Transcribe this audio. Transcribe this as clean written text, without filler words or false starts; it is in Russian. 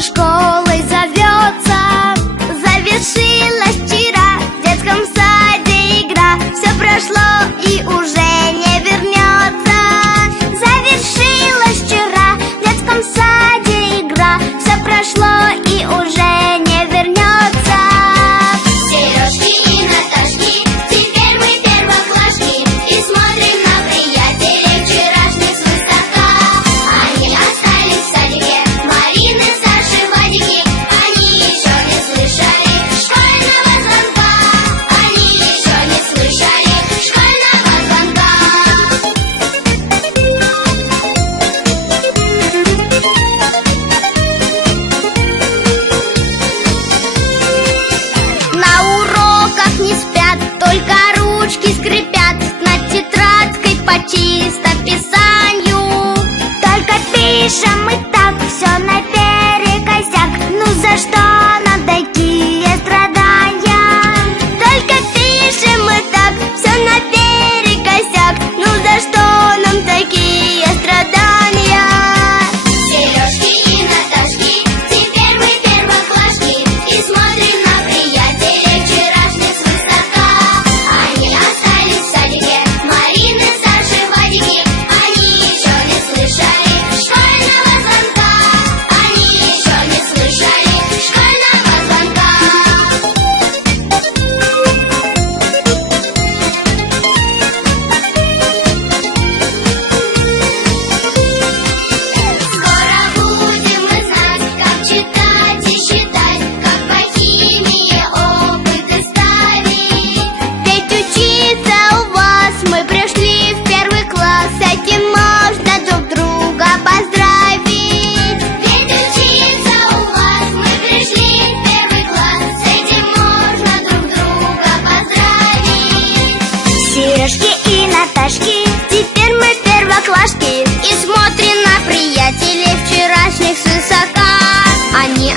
что школой зовется. Завершилась вчера в детском саде игра. Все прошло и уже не вернется. Завершилась вчера в детском саде игра. Все прошло и уже не вернется. Сережки и Наташки, теперь мы первоклашки и смотрим на приятелей вчерашних свысока. Они остались в садике, Марины, Саши, Вадики. Они еще не слышали школьного звонка. Они еще не слышали школьного звонка. На уроках не спят, только ручки скрипят над тетрадкой по чистописанию. Только пишем мы так, все наперекосяк. Ну за что нам такие страдания? Только пишем мы так, все наперекосяк. Ну за что нам такие страдания? Сережки и Наташки, теперь мы первоклашки и смотрим на приятелей вчерашних свысока. Они остались в садике, Марины, Саши, Вадики. Они еще не слышали школьного звонка. Они еще не слышали школьного звонка. Скоро будем мы знать, как читать и считать, как по химии опыты ставить. Ведь учиться у вас мы пришли в первый класс, с этим можно друг друга поздравить. Ведь учиться у вас мы пришли в первый класс, с этим можно друг друга поздравить. Сережки и Наташки, теперь мы первоклашки и смотрим на приятелей вчерашних свысока. Они